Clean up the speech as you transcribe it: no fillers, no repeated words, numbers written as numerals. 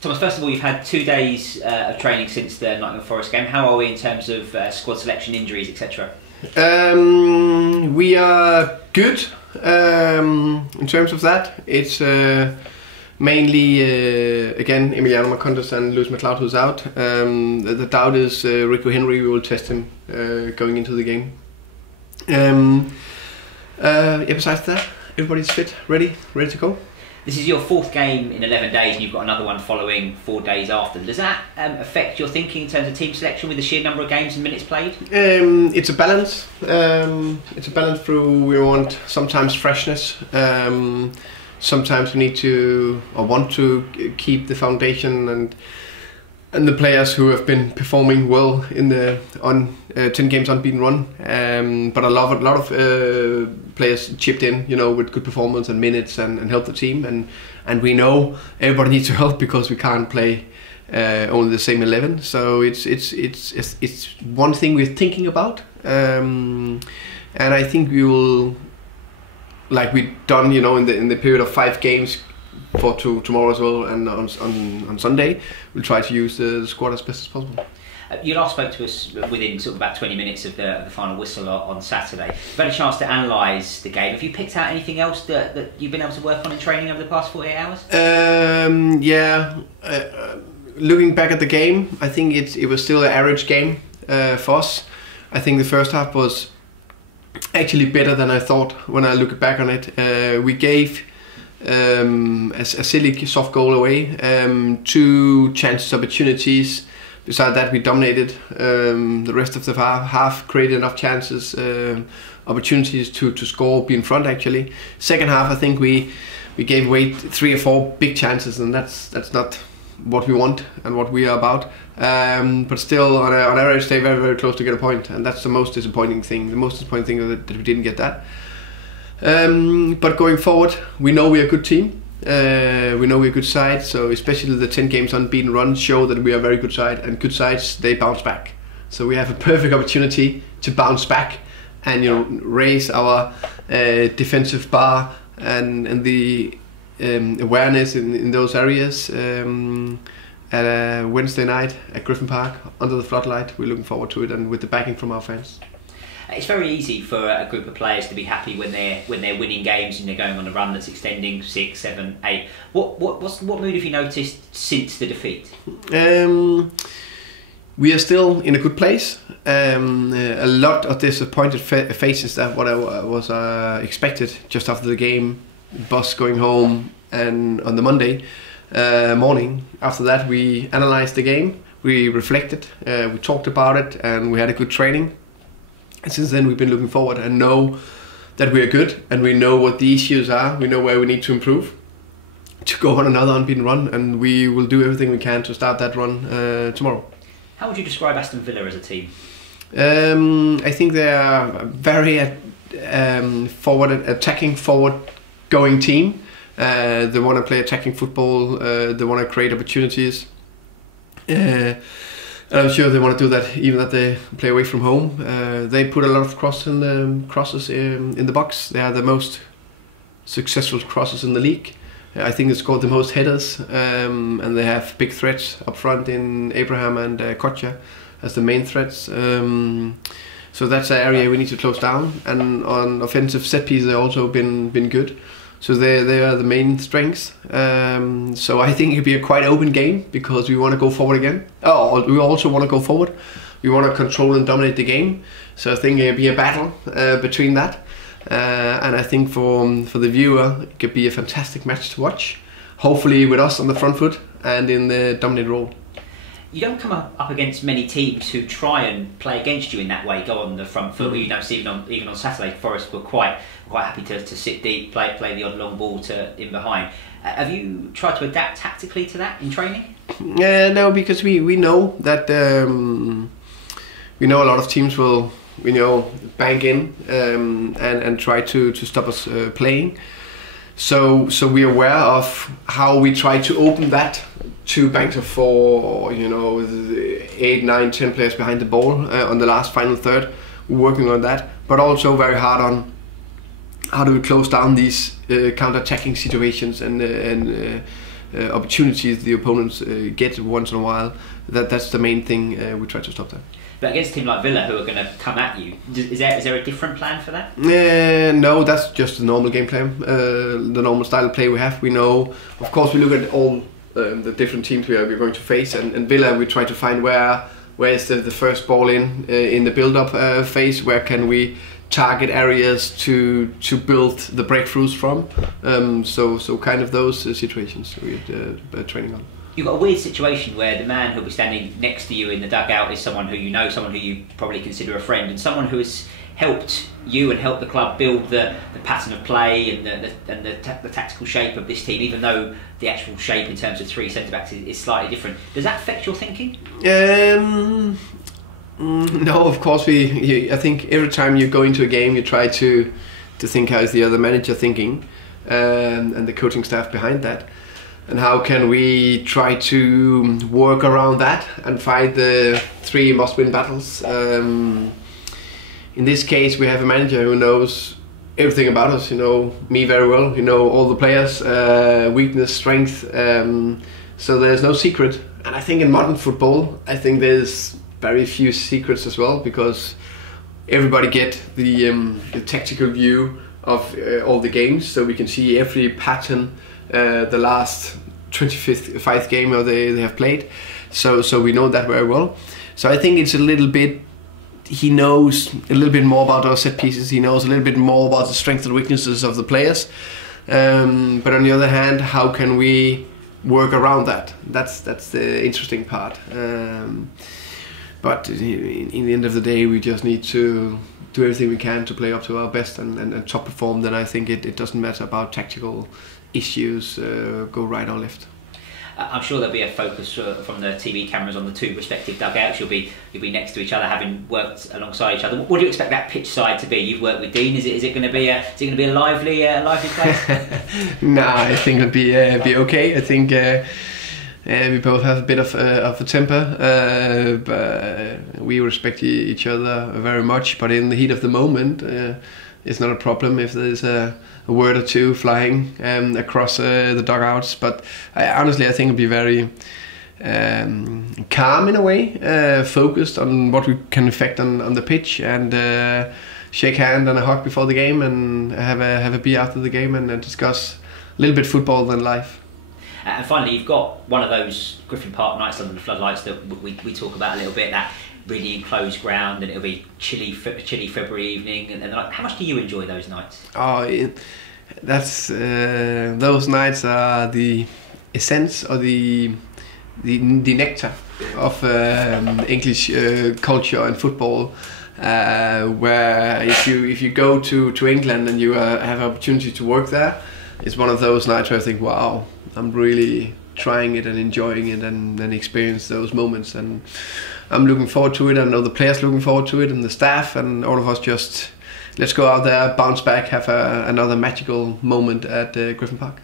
Thomas, first of all, you've had 2 days of training since the Nottingham Forest game. How are we in terms of squad selection, injuries, etc.? We are good in terms of that. It's mainly, again, Emiliano Marcondes and Lewis McLeod who's out. The doubt is Rico Henry. We will test him going into the game. Besides that, everybody's fit, ready to go. This is your 4th game in 11 days and you've got another one following 4 days after. Does that affect your thinking in terms of team selection with the sheer number of games and minutes played? It's a balance. It's a balance through, we want sometimes freshness. Sometimes we need to, or want to, keep the foundation and the players who have been performing well in the 10 games unbeaten run. But a lot of players chipped in, with good performance and minutes and helped the team. And we know everybody needs to help because we can't play only the same 11. So it's one thing we're thinking about. And I think we will, like we've done, in the period of 5 games for tomorrow as well, and on Sunday we'll try to use the squad as best as possible. You last spoke to us within sort of about 20 minutes of the final whistle on Saturday. You've had a chance to analyse the game. Have you picked out anything else that you've been able to work on in training over the past 48 hours? Looking back at the game, I think it was still an average game for us. I think the first half was actually better than I thought when I look back on it. We gave a silly soft goal away, 2 chances, opportunities. Beside that, we dominated the rest of the half, created enough chances, opportunities to score, be in front actually. Second half, I think we gave away 3 or 4 big chances, and that's not what we want and what we are about. But still, on average, stay very, very close to get a point, and that's the most disappointing thing. The most disappointing thing that we didn't get that. But going forward, we know we're a good team. We know we're a good side. So especially the 10 games unbeaten run show that we are a very good side, and good sides, they bounce back. So we have a perfect opportunity to bounce back and raise our defensive bar and the awareness in those areas. At a Wednesday night at Griffin Park under the floodlight, we're looking forward to it, and with the backing from our fans. It's very easy for a group of players to be happy when they're winning games and they're going on a run that's extending 6, 7, 8. What mood have you noticed since the defeat? We are still in a good place. A lot of disappointed faces, that what I was expected just after the game, bus going home, and on the Monday morning after that we analyzed the game, we reflected, we talked about it, and we had a good training. And since then we've been looking forward and know that we are good, and we know what the issues are, we know where we need to improve to go on another unbeaten run, and we will do everything we can to start that run tomorrow. How would you describe Aston Villa as a team? I think they are a very attacking, forward-going team. They want to play attacking football. They want to create opportunities. And I'm sure they want to do that even that they play away from home. They put a lot of crosses in the box. They are the most successful crosses in the league. I think they scored the most headers, and they have big threats up front in Abraham and Kocha as the main threats. So that's an area we need to close down. And on offensive set pieces, they've also been good. So they are the main strengths. So I think it'll be a quite open game because we want to go forward again. Oh, we also want to go forward. We want to control and dominate the game. So I think it'll be a battle between that. And I think for the viewer, it could be a fantastic match to watch. Hopefully with us on the front foot and in the dominant role. You don't come up against many teams who try and play against you in that way, go on the front foot. You know, even on Saturday, Forest were quite happy to sit deep, play the odd long ball in behind. Have you tried to adapt tactically to that in training? No, because we know that we know a lot of teams will bank in and try to stop us playing. So we're aware of how we try to open that to banks of 4, 8, 9, 10 players behind the ball on the last final third. We're working on that, but also very hard on how do we close down these counter-attacking situations and opportunities the opponents get once in a while. That's the main thing we try to stop that. But against a team like Villa, who are going to come at you, is there a different plan for that? No, that's just the normal game plan, the normal style of play we have. We know, of course, we look at all the different teams we're going to face, and Villa, we try to find where is the first ball in the build-up phase, where can we target areas to build the breakthroughs from. So kind of those situations we're training on. You've got a weird situation where the man who'll be standing next to you in the dugout is someone who you know, someone who you probably consider a friend, and someone who has helped you and helped the club build the pattern of play and the tactical shape of this team, even though the actual shape in terms of three centre-backs is slightly different. Does that affect your thinking? No, of course. I think every time you go into a game, you try to think how is the other manager thinking, and the coaching staff behind that. And how can we try to work around that and fight the three must-win battles? In this case, we have a manager who knows everything about us. You know me very well. You know all the players, weakness, strength. So there's no secret. And I think in modern football, I think there's very few secrets as well, because everybody get the tactical view of all the games, so we can see every pattern. The last 25th game they have played, so we know that very well. So I think it's a little bit, he knows a little bit more about our set pieces, he knows a little bit more about the strengths and weaknesses of the players, but on the other hand, how can we work around that? That's the interesting part. But in the end of the day, we just need to do everything we can to play up to our best and top perform. Then I think it doesn't matter about tactical issues, go right or left. I'm sure there'll be a focus from the TV cameras on the two respective dugouts. You'll be next to each other, having worked alongside each other. What do you expect that pitch side to be? You've worked with Dean. Is it going to be a lively place? No, I think it'll be okay. I think we both have a bit of a temper, but we respect each other very much. But in the heat of the moment, it's not a problem if there's a word or two flying across the dugouts. But honestly, I think it'll be very calm in a way, focused on what we can affect on the pitch, and shake hand and a hug before the game, and have a beer after the game, and discuss a little bit football than life. And finally, you've got one of those Griffin Park nights under the floodlights that we talk about a little bit, that really enclosed ground, and it'll be chilly February evening, and like, how much do you enjoy those nights? That's those nights are the essence or the nectar of English culture and football. Where if you go to England and you have an opportunity to work there, it's one of those nights where I think, wow, I'm really trying it and enjoying it, and then experience those moments. And I'm looking forward to it. I know the players looking forward to it, and the staff, and all of us just let's go out there, bounce back, have another magical moment at Griffin Park.